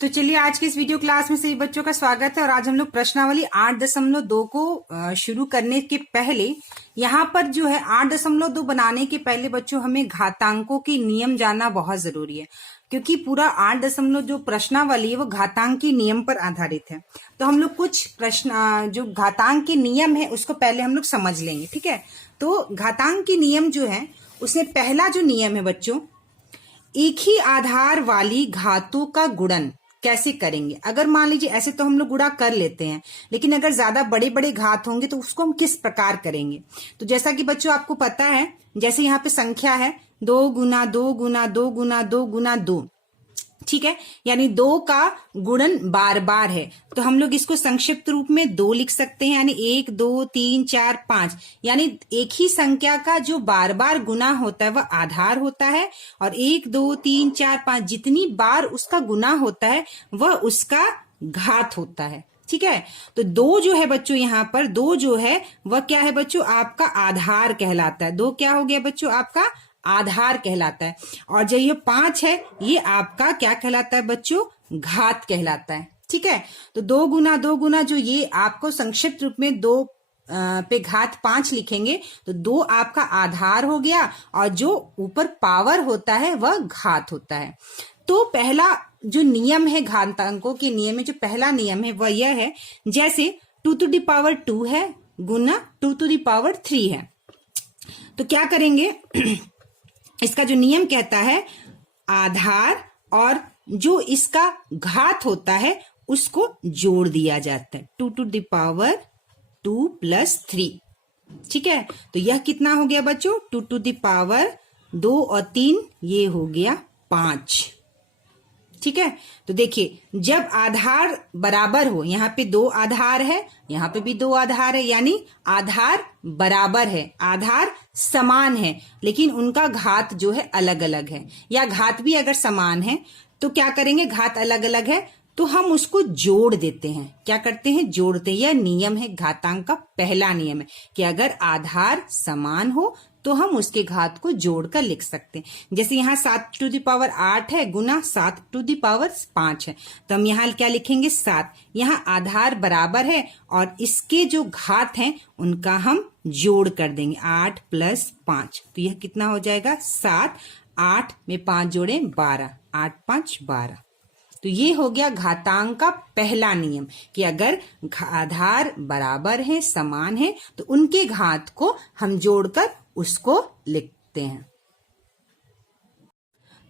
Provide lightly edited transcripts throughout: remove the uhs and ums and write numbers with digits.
तो चलिए आज के इस वीडियो क्लास में सभी बच्चों का स्वागत है। और आज हम लोग प्रश्नावली 8.2 को शुरू करने के पहले यहाँ पर जो है 8.2 बनाने के पहले बच्चों हमें घातांकों के नियम जानना बहुत जरूरी है, क्योंकि पूरा 8 जो प्रश्नावली है वो घातांकी नियम पर आधारित है। तो हम लोग कुछ प्रश्न जो घातांक के नियम है उसको पहले हम लोग समझ लेंगे, ठीक है। तो घातांक के नियम जो है उसमें पहला जो नियम है बच्चों, एक ही आधार वाली घातों का गुणन कैसे करेंगे। अगर मान लीजिए ऐसे तो हम लोग गुणा कर लेते हैं, लेकिन अगर ज्यादा बड़े बड़े घात होंगे तो उसको हम किस प्रकार करेंगे। तो जैसा कि बच्चों आपको पता है, जैसे यहाँ पे संख्या है 2 गुना 2 गुना 2 गुना 2 गुना 2, ठीक है, यानी 2 का गुणन बार बार है। तो हम लोग इसको संक्षिप्त रूप में 2 लिख सकते हैं, यानी 1 2 3 4 5, यानी एक ही संख्या का जो बार बार गुना होता है वह आधार होता है, और 1 2 3 4 5 जितनी बार उसका गुना होता है वह उसका घात होता है, ठीक है। तो 2 जो है बच्चों, यहाँ पर 2 जो है वह क्या है बच्चों, आपका आधार कहलाता है। 2 क्या हो गया बच्चों, आपका आधार कहलाता है। और जो ये 5 है ये आपका क्या कहलाता है बच्चों, घात कहलाता है, ठीक है। तो 2 गुना जो ये आपको संक्षिप्त रूप में 2 पे घात 5 लिखेंगे, तो 2 आपका आधार हो गया और जो ऊपर पावर होता है वह घात होता है। तो पहला जो नियम है घातांकों के नियम में, जो पहला नियम है वह यह है, जैसे 2 है गुना 2 है, तो क्या करेंगे इसका जो नियम कहता है, आधार और जो इसका घात होता है उसको जोड़ दिया जाता है। 2 प्लस 3, ठीक है। तो यह कितना हो गया बच्चों, 2 और 3 ये हो गया 5, ठीक है। तो देखिए जब आधार बराबर हो, यहाँ पे 2 आधार है, यहाँ पे भी 2 आधार है, यानी आधार बराबर है, आधार समान है, लेकिन उनका घात जो है अलग अलग है, या घात भी अगर समान है तो क्या करेंगे, घात अलग अलग है तो हम उसको जोड़ देते हैं। क्या करते हैं, जोड़ते हैं। यह नियम है घातांक का पहला नियम है कि अगर आधार समान हो तो हम उसके घात को जोड़कर लिख सकते हैं। जैसे यहाँ 7 है गुना 7 5 है, तो हम यहाँ क्या लिखेंगे 7। यहाँ आधार बराबर है और इसके जो घात हैं उनका हम जोड़ कर देंगे, 8 प्लस 5, तो यह कितना हो जाएगा 7। 8 में 5 जोड़े 12, 8 5 12। तो ये हो गया घातांक का पहला नियम कि अगर आधार बराबर है, समान है, तो उनके घात को हम जोड़कर उसको लिखते हैं।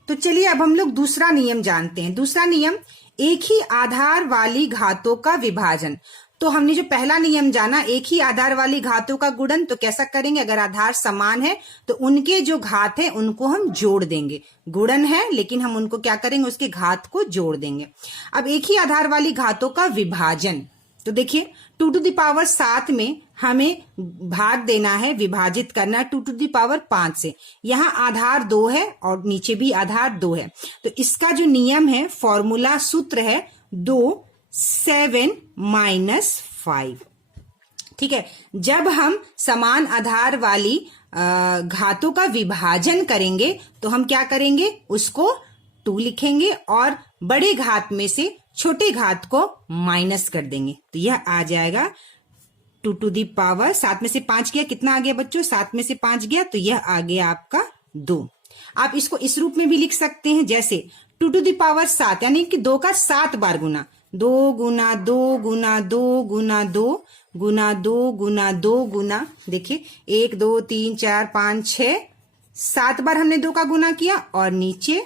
तो चलिए अब हम लोग दूसरा नियम जानते हैं। दूसरा नियम, एक ही आधार वाली घातों का विभाजन। तो हमने जो पहला नियम जाना, एक ही आधार वाली घातों का गुणन, तो कैसा करेंगे, अगर आधार समान है तो उनके जो घात है उनको हम जोड़ देंगे। गुणन है लेकिन हम उनको क्या करेंगे, उसके घात को जोड़ देंगे। अब एक ही आधार वाली घातों का विभाजन, तो देखिए 2 में हमें भाग देना है, विभाजित करना है 2 से। यहाँ आधार 2 है और नीचे भी आधार 2 है, तो इसका जो नियम है, फॉर्मूला सूत्र है 2 7 - 5, ठीक है। जब हम समान आधार वाली घातों का विभाजन करेंगे तो हम क्या करेंगे, उसको 2 लिखेंगे और बड़े घात में से छोटे घात को माइनस कर देंगे, तो यह आ जाएगा 2 7 में से 5 गया, कितना आ गया बच्चों, 7 में से 5 गया, तो यह आ गया आपका 2। आप इसको इस रूप में भी लिख सकते हैं, जैसे 2 यानी कि 2 का 7 बार गुना, 2 गुना 2 गुना 2 गुना 2 गुना 2 गुना 2 गुना, देखिए 1 2 3 4 5 6 7 बार हमने 2 का गुना किया, और नीचे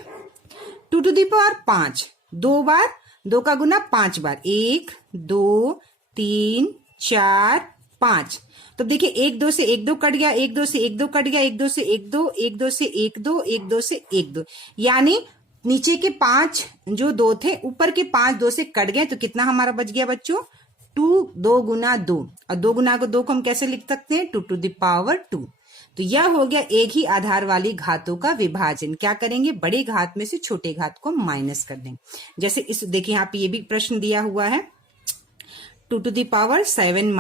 2 2 बार 2 का गुना 5 बार, 1 2 3 4 5। तो देखिए 1 2 से 1 2 कट गया, 1 2 से 1 2 कट गया, 1 2 से 1 2, 1 2 से 1 2, 1 2 से 1 2, यानी नीचे के 5 जो 2 थे, ऊपर के 5 2 से कट गए, तो कितना हमारा बच गया बच्चों, 2 गुना 2, और 2 गुना 2 को हम कैसे लिख सकते हैं, 2 तो यह हो गया एक ही आधार वाली घातों का विभाजन। क्या करेंगे, बड़े घात में से छोटे घात को माइनस कर देंगे। जैसे इस देखिए यहाँ पे ये भी प्रश्न दिया हुआ है, 2 7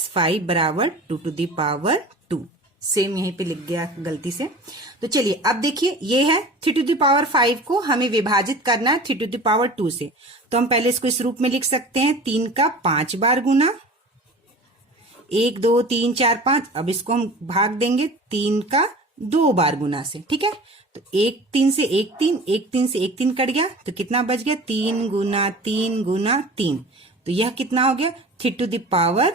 - 5 बराबर 2 सेम यहीं पे लिख गया गलती से। तो चलिए अब देखिए, ये है 3 to the power 5 को हमें विभाजित करना है 3 to the power 2 से। तो हम पहले इसको इस रूप में लिख सकते हैं, 3 का 5 बार गुना, 1 2 3 4 5। अब इसको हम भाग देंगे 3 का 2 बार गुना से, ठीक है। तो 1 3 से 1 3, 1 3 से 1 3 कट गया, तो कितना बच गया, 3 गुना 3 गुना 3। तो यह कितना हो गया, 3 to the power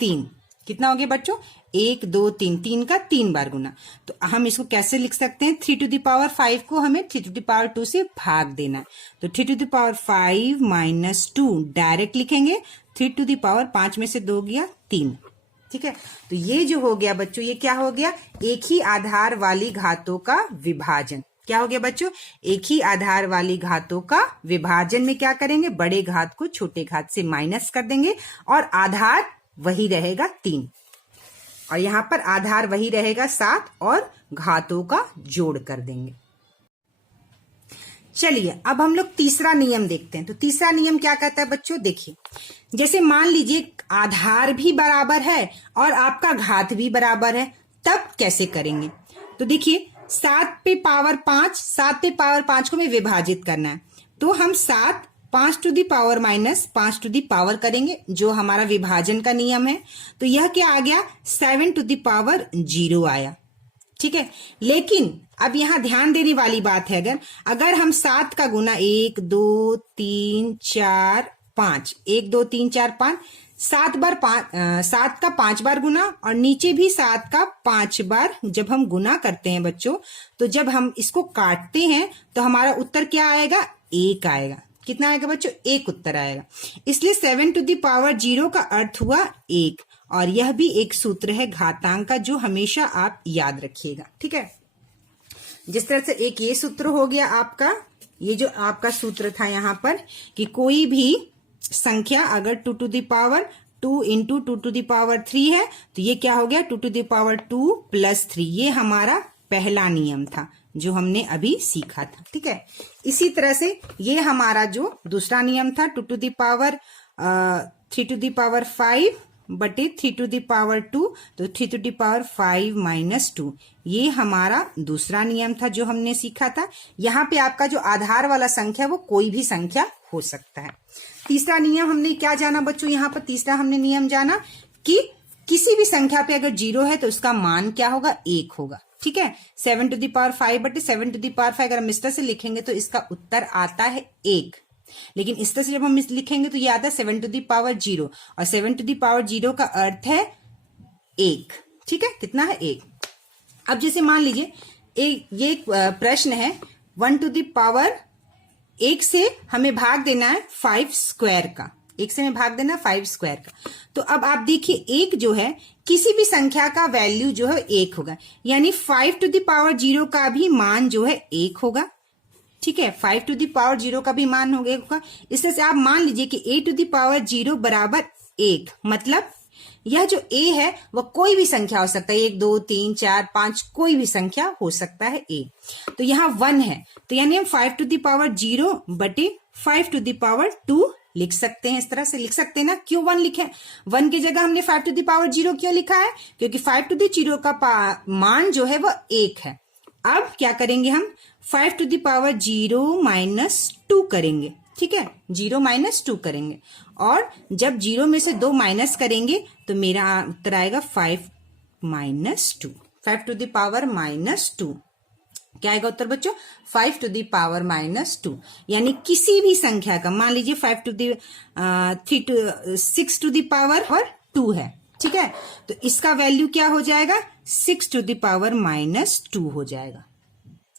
3। कितना हो गया बच्चों, 1 2 3, 3 का 3 बार गुना। तो हम इसको कैसे लिख सकते हैं, 3 to the power 5 को हमें 3 to the power 2 से भाग देना है। तो 3 to the power 5 minus 2 direct लिखेंगे, 3 to the power 5 में से 2 गया 3, ठीक है। तो ये जो हो गया बच्चों, ये क्या हो गया, एक ही आधार वाली घातों का विभाजन। क्या हो गया बच्चों, एक ही आधार वाली घातों का विभाजन में क्या करेंगे, बड़े घात को छोटे घात से माइनस कर देंगे और आधार वही रहेगा 3, और यहां पर आधार वही रहेगा 7 और घातों का जोड़ कर देंगे। चलिए अब हम लोग तीसरा नियम देखते हैं। तो तीसरा नियम क्या कहता है बच्चों, देखिए, जैसे मान लीजिए आधार भी बराबर है और आपका घात भी बराबर है, तब कैसे करेंगे। तो देखिए 7 पे पावर 5 को हमें विभाजित करना है। तो हम 7 5 to the power minus 5 to the power करेंगे, जो हमारा विभाजन का नियम है। तो यह क्या आ गया, 7 to the power 0 आया, ठीक है। लेकिन अब यहां ध्यान देने वाली बात है, अगर हम 7 का गुना 1 2 3 4 5, 1 2 3 4 5, 7 बार 7 का 5 बार गुना और नीचे भी 7 का 5 बार जब हम गुना करते हैं बच्चों, तो जब हम इसको काटते हैं तो हमारा उत्तर क्या आएगा, 1 आएगा। कितना आएगा बच्चों, 1 उत्तर आएगा। इसलिए 7 to the power 0 का अर्थ हुआ 1, और यह भी एक सूत्र है घातांक का, जो हमेशा आप याद रखिएगा, ठीक है। जिस तरह से एक ये सूत्र हो गया आपका, ये जो आपका सूत्र था यहाँ पर कि कोई भी संख्या अगर 2 to the power 2 into 2 to the power 3 है, तो ये क्या हो गया, 2 to the power 2 plus 3। ये हमारा पहला नियम था जो हमने अभी सीखा था, ठीक है। इसी तरह से ये हमारा जो दूसरा नियम था 2 to the power 3 to the power 5 बटे 3 to the power 2, तो 3 to the power 5 माइनस 2, ये हमारा दूसरा नियम था जो हमने सीखा था। यहाँ पे आपका जो आधार वाला संख्या वो कोई भी संख्या हो सकता है। तीसरा नियम हमने क्या जाना बच्चों, यहाँ पर तीसरा हमने नियम जाना कि किसी भी संख्या पे अगर 0 है तो उसका मान क्या होगा, 1 होगा, ठीक है। 7 to the power 5 बटे 7 to the power 5 अगर हम इस तरह से लिखेंगे तो इसका उत्तर आता है 1। लेकिन इस तरह से जब हम लिखेंगे तो ये आता है 7 to the power 0, और 7 to the power 0 का अर्थ है 1, ठीक है। कितना है, 1। अब जैसे मान लीजिए ये एक प्रश्न है, 1 to the power 1 से हमें भाग देना है 5 स्क्वायर का, 1 से हमें भाग देना 5 स्क्वायर का। तो अब आप देखिए 1 जो है किसी भी संख्या का वैल्यू जो है 1 होगा, यानी 5 to the power 0 का भी मान जो है 1 होगा, ठीक है। 5 to the power 0 का भी मान होगा। इस तरह से आप मान लीजिए कि a to the power 0 बराबर 1, मतलब यह जो a है वह कोई भी संख्या हो सकता है, 1 2 3 4 5 कोई भी संख्या हो सकता है a। तो यहाँ 1 है, तो यानी हम 5 to the power 0 बटे 5 to the power 2 लिख सकते हैं। इस तरह से लिख सकते हैं ना। क्यों 1 लिखे, 1 की जगह हमने 5 to the power 0 क्यों लिखा है, क्योंकि 5 to the 0 का मान जो है वह 1 है। अब क्या करेंगे हम, 5 to the power 0 माइनस 2 करेंगे, ठीक है, 0 माइनस 2 करेंगे, और जब 0 में से 2 माइनस करेंगे तो मेरा उत्तर आएगा 5 minus 2, 5 to the power minus 2। क्या आएगा उत्तर बच्चों, 5 to the power माइनस 2। यानी किसी भी संख्या का, मान लीजिए 5 to the 6 to the power और 2 है, ठीक है, तो इसका वैल्यू क्या हो जाएगा, 6 to the power माइनस 2 हो जाएगा,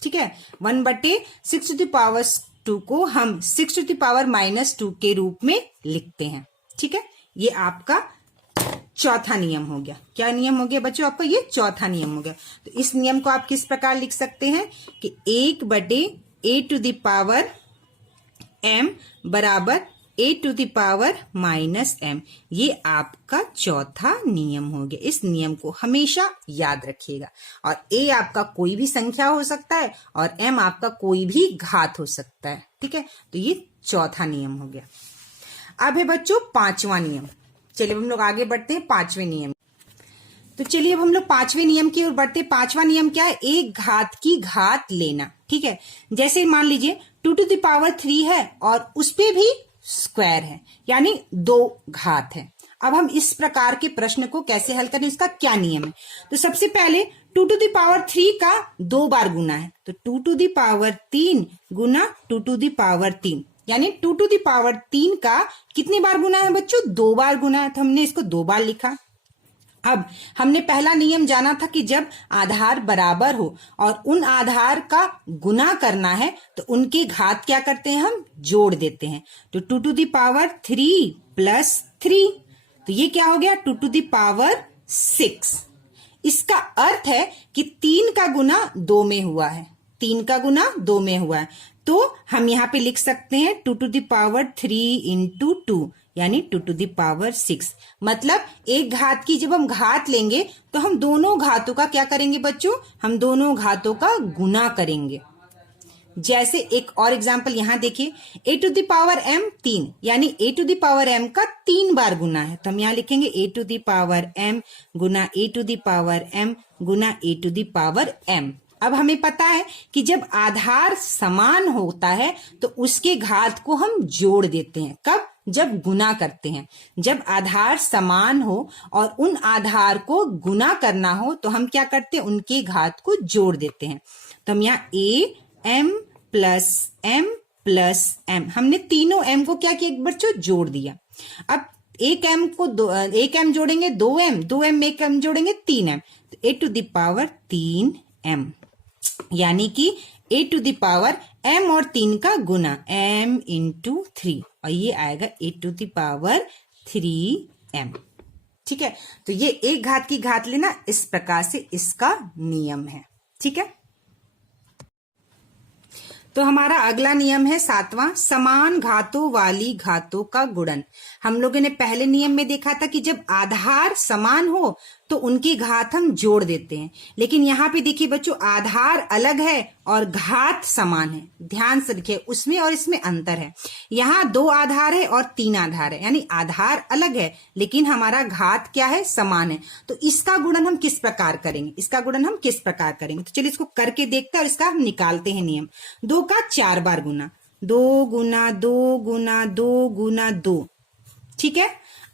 ठीक है। 1 बटे 6 to the power 2 को हम 6 to the power माइनस 2 के रूप में लिखते हैं, ठीक है। ये आपका चौथा नियम हो गया। क्या नियम हो गया बच्चों आपका, ये चौथा नियम हो गया। तो इस नियम को आप किस प्रकार लिख सकते हैं कि 1 बटे a to the power m बराबर a to the power minus m, ये आपका चौथा नियम हो गया। इस नियम को हमेशा याद रखिएगा। और a आपका कोई भी संख्या हो सकता है और m आपका कोई भी घात हो सकता है, ठीक है। तो ये चौथा नियम हो गया। अब है बच्चों पांचवा नियम। चलिए हम लोग आगे बढ़ते हैं पांचवें नियम। तो चलिए अब हम लोग पांचवें नियम की ओर बढ़ते। पांचवा नियम क्या है? एक घात की घात लेना। ठीक है, जैसे मान लीजिए 2⁻³ है और उस पे भी स्क्वायर है, यानी 2 घात है। अब हम इस प्रकार के प्रश्न को कैसे हल करें, इसका क्या नियम है? तो सबसे पहले 2⁻³ का 2 बार गुना है, तो 2⁻³ गुना 2⁻3, यानी 2⁻3 का कितनी बार गुना है बच्चों? 2 बार गुना है, तो हमने इसको 2 बार लिखा। अब हमने पहला नियम जाना था कि जब आधार बराबर हो और उन आधार का गुना करना है तो उनकी घात क्या करते हैं? हम जोड़ देते हैं। तो 2⁻³ प्लस 3, तो ये क्या हो गया? 2⁻6। इसका अर्थ है कि 3 का गुना 2 में हुआ है, 3 का गुना 2 में हुआ है, तो हम यहां पे लिख सकते हैं 2⁻3 इंटू 2, यानी 2⁻6। मतलब एक घात की जब हम घात लेंगे तो हम दोनों घातों का क्या करेंगे बच्चों? हम दोनों घातों का गुना करेंगे। जैसे एक और एग्जांपल यहां देखिए, a⁻m 3, यानी a⁻m का 3 बार गुना है, तो हम यहां लिखेंगे a⁻m गुना a⁻m गुना a⁻m। अब हमें पता है कि जब आधार समान होता है तो उसके घात को हम जोड़ देते हैं। कब? जब गुना करते हैं। जब आधार समान हो और उन आधार को गुना करना हो तो हम क्या करते हैं? उनके घात को जोड़ देते हैं। तो हम यहाँ m प्लस m, हमने तीनों m को क्या किया बच्चों? जोड़ दिया। अब एक m जोड़ेंगे 2m, 2m में एक m जोड़ेंगे 3m, तो a⁻3m, यानी कि a⁻m और 3 का गुना m इंटू 3, और ये आएगा a⁻3m। ठीक है, तो ये एक घात की घात लेना इस प्रकार से इसका नियम है। ठीक है, तो हमारा अगला नियम है 7वां, समान घातों वाली घातों का गुणन। हम लोगों ने पहले नियम में देखा था कि जब आधार समान हो तो उनकी घात हम जोड़ देते हैं, लेकिन यहाँ पे देखिए बच्चों आधार अलग है और घात समान है। ध्यान से देखिए, उसमें और इसमें अंतर है। यहाँ 2 आधार है और 3 आधार है, यानी आधार अलग है लेकिन हमारा घात क्या है? समान है। तो इसका गुणन हम किस प्रकार करेंगे? तो चलिए इसको करके देखते हैं और इसका हम निकालते हैं नियम। 2 का 4 बार गुना, 2 गुना 2 गुना 2 गुना 2। ठीक है,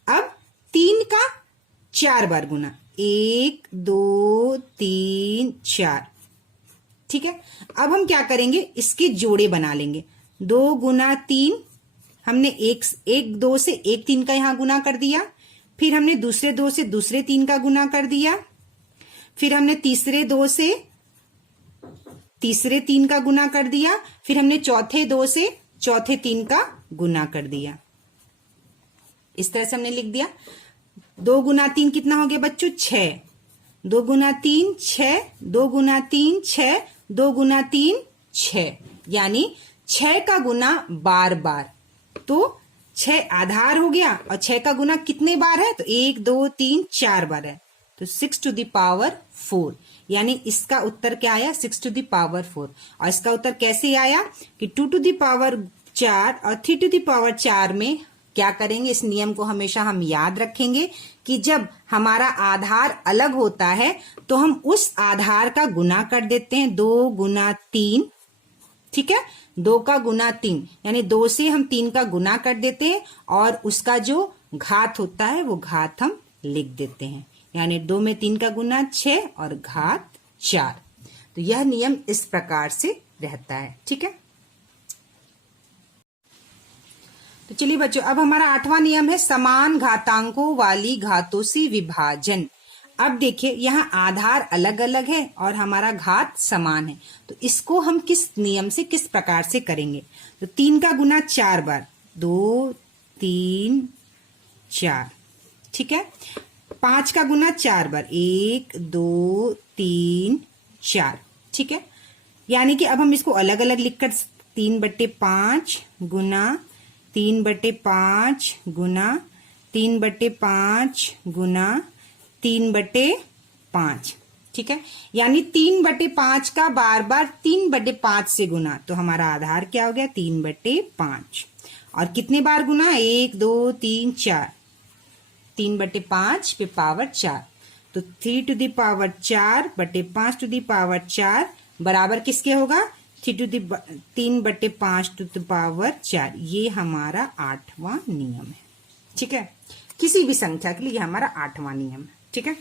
अब 3 का 4 बार गुना, 1 2 3 4। ठीक है, अब हम क्या करेंगे? इसके जोड़े बना लेंगे। 2 गुना 3, हमने एक 2 से एक 3 का यहां गुना कर दिया, फिर हमने दूसरे 2 से दूसरे 3 का गुना कर दिया, फिर हमने तीसरे 2 से तीसरे 3 का गुना कर दिया, फिर हमने चौथे 2 से चौथे 3 का गुना कर दिया। इस तरह से हमने लिख दिया। 2 गुना 3 कितना हो गया बच्चों? 6। 2 गुना 3 6, 2 गुना 3 6, 2 गुना 3 6, यानी 6 का गुना बार बार, तो 6 आधार हो गया और 6 का गुना कितने बार है? तो 1 2 3 4 बार है, तो 6⁴, यानी इसका उत्तर क्या आया? 6⁴। और इसका उत्तर कैसे आया कि 2⁴ और 3⁴ में क्या करेंगे? इस नियम को हमेशा हम याद रखेंगे कि जब हमारा आधार अलग होता है तो हम उस आधार का गुना कर देते हैं। 2 गुना 3, ठीक है, 2 का गुना 3, यानी 2 से हम 3 का गुना कर देते हैं और उसका जो घात होता है वो घात हम लिख देते हैं, यानी 2 में 3 का गुना 6 और घात 4। तो यह नियम इस प्रकार से रहता है। ठीक है, तो चलिए बच्चों अब हमारा 8वां नियम है समान घातांकों वाली घातों से विभाजन। अब देखिए यहाँ आधार अलग अलग है और हमारा घात समान है, तो इसको हम किस नियम से किस प्रकार से करेंगे? तो 3 का गुना 4 बार, 2 3 4, ठीक है। 5 का गुना 4 बार, 1 2 3 4, ठीक है। यानी कि अब हम इसको अलग अलग लिखकर 3/5 गुना 3/5 गुना 3/5 गुना 3/5, ठीक है। यानी 3/5 का बार बार 3/5 से गुना, तो हमारा आधार क्या हो गया? 3/5। और कितने बार गुना? 1 2 3 4, 3/5 पे पावर 4, तो 3 टू द पावर 4 बटे 5 टू द पावर 4 बराबर किसके होगा? 3 बटे 5 टू द पावर 4। ये हमारा 8वां नियम है। ठीक है, किसी भी संख्या के लिए ये हमारा 8वां नियम है। ठीक है,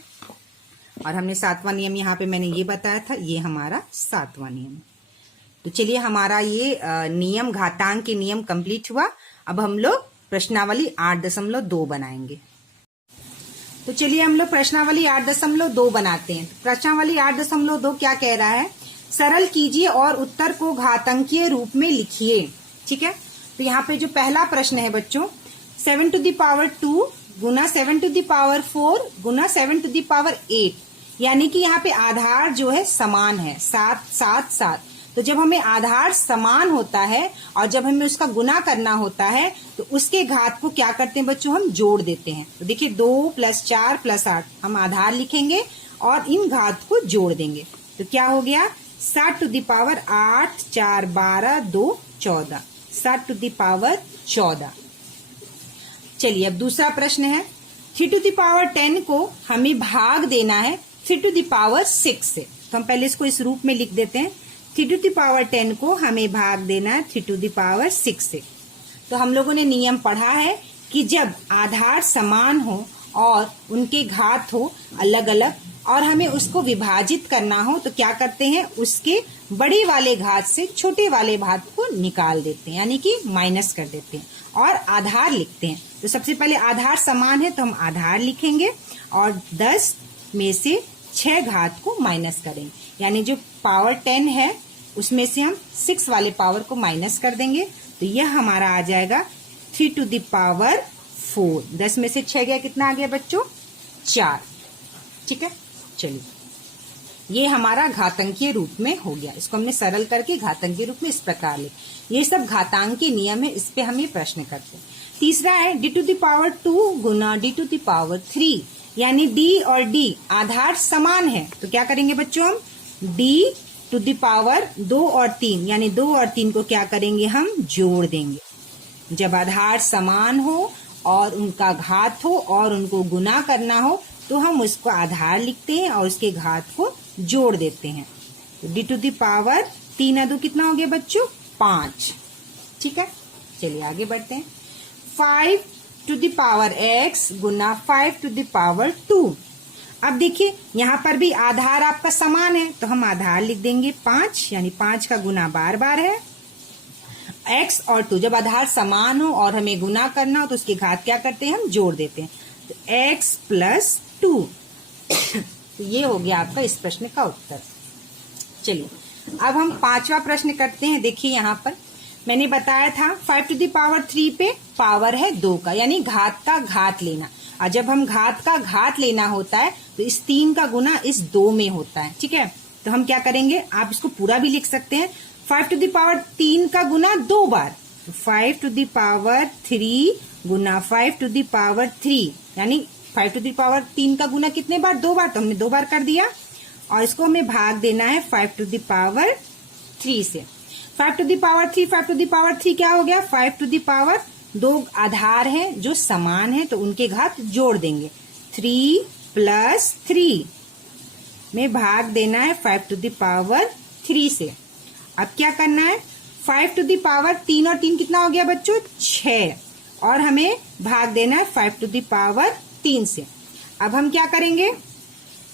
और हमने 7वां नियम यहाँ पे मैंने ये बताया था, ये हमारा 7वां नियम है। तो चलिए हमारा ये नियम, घातांक के नियम कंप्लीट हुआ। अब हम लोग प्रश्नावली 8.2 बनाएंगे। तो चलिए हम लोग प्रश्नावली 8.2 बनाते हैं। प्रश्नावली 8.2 क्या कह रहा है? सरल कीजिए और उत्तर को घातांकीय रूप में लिखिए। ठीक है, तो यहाँ पे जो पहला प्रश्न है बच्चों, 7 टू द पावर 2 गुना 7 टू द पावर 4 गुना 7 टू द पावर 8, यानी कि यहाँ पे आधार जो है समान है, 7 7 7। तो जब हमें आधार समान होता है और जब हमें उसका गुना करना होता है तो उसके घात को क्या करते हैं बच्चों? हम जोड़ देते हैं। तो देखिए 2 + 4 + 8 हम आधार लिखेंगे और इन घात को जोड़ देंगे। तो क्या हो गया? 7 to the power 8 4 12 2 14, 7 to the power 14। चलिए अब दूसरा प्रश्न है, 3 टू द पावर 10 को हमें भाग देना है 3 टू द पावर 6 से। तो हम पहले इसको इस रूप में लिख देते हैं, 3 टू द पावर 10 को हमें भाग देना है 3 टू द पावर 6 से। तो हम लोगों ने नियम पढ़ा है कि जब आधार समान हो और उनके घात हो अलग अलग और हमें उसको विभाजित करना हो तो क्या करते हैं? उसके बड़े वाले घात से छोटे वाले घात को निकाल देते हैं, यानी कि माइनस कर देते हैं और आधार लिखते हैं। तो सबसे पहले आधार समान है तो हम आधार लिखेंगे और 10 में से 6 घात को माइनस करेंगे, यानी जो पावर 10 है उसमें से हम 6 वाले पावर को माइनस कर देंगे। तो यह हमारा आ जाएगा 3 टू द पावर 4। 10 में से 6 गया, कितना आ गया बच्चों? 4। ठीक है, चलिए ये हमारा घातांकीय रूप में हो गया। इसको हमने सरल करके घातांकीय रूप में इस प्रकार लिख। ये सब घातांक के नियम है, इस पे हम ये प्रश्न करते हैं। तीसरा है d टू द पावर 2 गुना d टू द पावर 3, यानी d और d आधार समान है। तो क्या करेंगे बच्चों? हम d टू द पावर 2 और 3, यानी 2 और 3 को क्या करेंगे? हम जोड़ देंगे। जब आधार समान हो और उनका घात हो और उनको गुना करना हो तो हम उसको आधार लिखते हैं और उसके घात को जोड़ देते हैं। तो d टू द पावर 3 और 2 कितना हो गया बच्चों? 5। ठीक है, चलिए आगे बढ़ते हैं। 5 टू द पावर x गुना 5 टू द पावर 2। अब देखिए यहाँ पर भी आधार आपका समान है तो हम आधार लिख देंगे 5, यानी 5 का गुना बार बार है। x और 2 जब आधार समान हो और हमें गुना करना हो तो उसके घात क्या करते हैं? हम जोड़ देते हैं। तो x + 2। तो ये हो गया आपका इस प्रश्न का उत्तर। चलिए अब हम 5वां प्रश्न करते हैं। देखिए यहाँ पर मैंने बताया था 5 टू द पावर 3 पे पावर है 2 का, यानी घात का घात लेना। और जब हम घात का घात लेना होता है तो इस 3 का गुना इस 2 में होता है। ठीक है, तो हम क्या करेंगे? आप इसको पूरा भी लिख सकते हैं। 5 टू द पावर 3 का गुना 2 बार, 5 टू द पावर 3 गुना 5 टू द पावर 3, यानी 5 टू द पावर 3 का गुना कितने बार? 2 बार। तो हमने 2 बार कर दिया और इसको हमें भाग देना है 5 टू द पावर 3 से। 5 to the power 3, 5 to the power 3 क्या हो गया? 5 टू द पावर 2 आधार है जो समान है तो उनके घात जोड़ देंगे। 3 + 3 में भाग देना है 5 टू द पावर 3 से। अब क्या करना है? 5 टू द पावर 3 और 3 कितना हो गया बच्चों? 6, और हमें भाग देना है 5 टू द पावर 3 से। अब हम क्या करेंगे?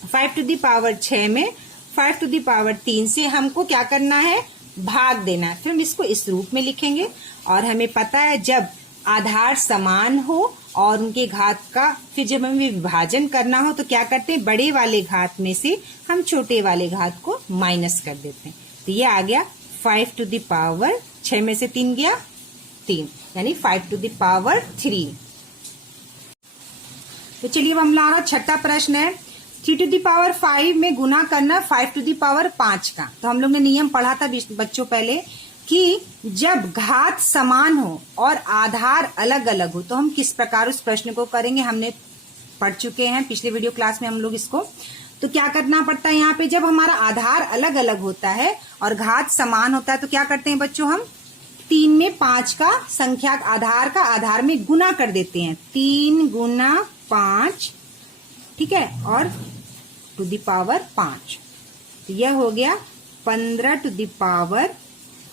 5 टू द पावर 6 में 5 टू द पावर 3 से हमको क्या करना है? भाग देना है। फिर हम इसको इस रूप में लिखेंगे और हमें पता है जब आधार समान हो और उनके घात का फिर जब हमें विभाजन करना हो तो क्या करते हैं? बड़े वाले घात में से हम छोटे वाले घात को माइनस कर देते हैं। तो ये आ गया 5 टू द पावर 6 में से 3 गया 3, यानी 5 टू द पावर 3। तो चलिए अब हमारा छठा प्रश्न है, 3 टू द पावर 5 में गुना करना 5 टू द पावर 5 का। तो हम लोग ने नियम पढ़ा था बच्चों पहले कि जब घात समान हो और आधार अलग अलग हो तो हम किस प्रकार उस प्रश्न को करेंगे, हमने पढ़ चुके हैं पिछले वीडियो क्लास में हम लोग इसको। तो क्या करना पड़ता है यहाँ पे? जब हमारा आधार अलग अलग होता है और घात समान होता है तो क्या करते हैं बच्चों? हम 3 में 5 का संख्या आधार का आधार में गुना कर देते हैं। 3 गुना 5, ठीक है, और टू द पावर 5। तो यह हो गया 15 टू द पावर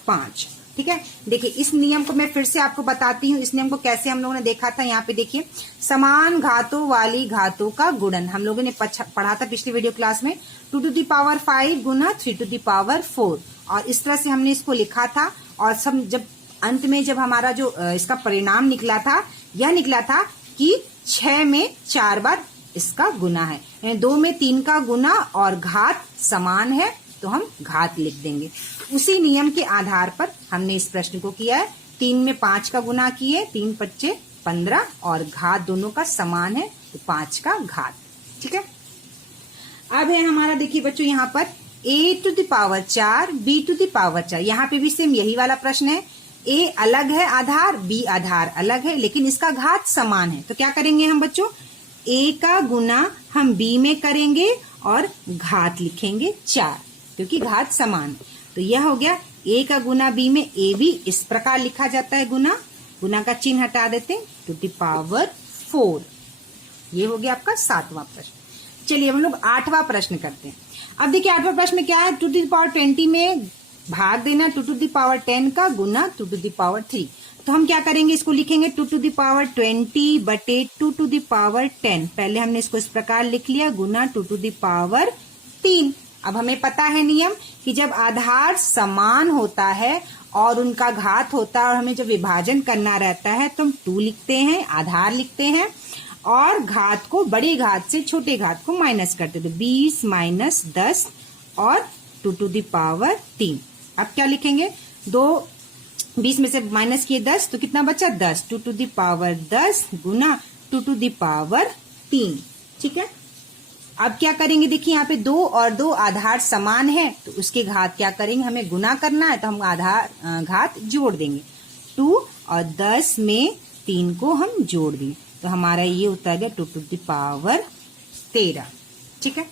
5। ठीक है, देखिए इस नियम को मैं फिर से आपको बताती हूँ। इस नियम को कैसे हम लोगों ने देखा था, यहाँ पे देखिए समान घातों वाली घातों का गुणन हम लोगों ने पढ़ा था पिछली वीडियो क्लास में। 2 टू द पावर 5 गुना 3 टू द पावर 4, और इस तरह से हमने इसको लिखा था। और सब जब अंत में जब हमारा जो इसका परिणाम निकला था, यह निकला था कि 6 में 4 बार इसका गुना है, यानी 2 में 3 का गुना और घात समान है, तो हम घात लिख देंगे। उसी नियम के आधार पर हमने इस प्रश्न को किया है। 3 में 5 का गुना किए, 3 पच्चे 15, और घात दोनों का समान है, तो 5 का घात। ठीक है, अब है हमारा, देखिए बच्चों यहाँ पर a to the power 4 b to the power 4। यहाँ पे भी सेम यही वाला प्रश्न है। a अलग है आधार, b आधार अलग है, लेकिन इसका घात समान है। तो क्या करेंगे हम बच्चों, a का गुना हम b में करेंगे और घात लिखेंगे 4, क्योंकि घात समान है। तो यह हो गया a का गुना b में। a भी इस प्रकार लिखा जाता है, गुना का चिन्ह हटा देते हैं, टू द पावर 4। ये हो गया आपका 7वां प्रश्न। चलिए हम लोग 8वां प्रश्न करते हैं। अब देखिए 8वां प्रश्न में क्या है, 2 टू द पावर 20 में भाग देना 2 टू द पावर 10 का गुना 2 टू द पावर 3। तो हम क्या करेंगे, इसको लिखेंगे 2 टू द पावर 20 बटे 2 टू द पावर 10। पहले हमने इसको इस प्रकार लिख लिया, गुना 2 टू द पावर 3। अब हमें पता है नियम कि जब आधार समान होता है और उनका घात होता है और हमें जब विभाजन करना रहता है तो हम 2 लिखते हैं, आधार लिखते हैं, और घात को बड़े घात से छोटे घात को माइनस करते थे। 20 माइनस 10 और 2 टू द पावर 3। अब क्या लिखेंगे, 20 में से माइनस किए 10, तो कितना बचा 10, 2 टू द पावर 10 गुना 2 टू द पावर 3। ठीक है, अब क्या करेंगे, देखिए यहाँ पे 2 और 2 आधार समान है, तो उसके घात क्या करेंगे, हमें गुना करना है, तो हम आधार घात जोड़ देंगे। 2 और 10 में 3 को हम जोड़ देंगे, तो हमारा ये उत्तर है 2 टू द पावर 13। ठीक है,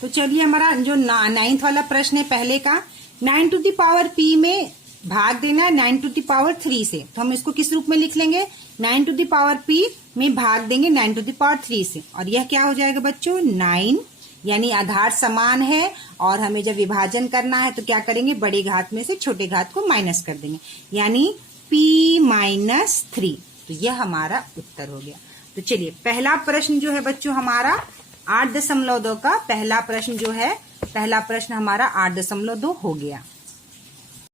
तो चलिए हमारा जो 9th वाला प्रश्न है पहले का, 9 टू द पावर p में भाग देना है 9 टू द पावर 3 से। तो हम इसको किस रूप में लिख लेंगे, 9 टू द पावर p में भाग देंगे 9 टू द पावर 3 से, और यह क्या हो जाएगा बच्चों 9, यानी आधार समान है और हमें जब विभाजन करना है तो क्या करेंगे, बड़े घात में से छोटे घात को माइनस कर देंगे, यानी p माइनस 3। तो यह हमारा उत्तर हो गया। तो चलिए पहला प्रश्न जो है बच्चों हमारा 8.2 का पहला प्रश्न जो है, पहला प्रश्न हमारा 8.2 हो गया।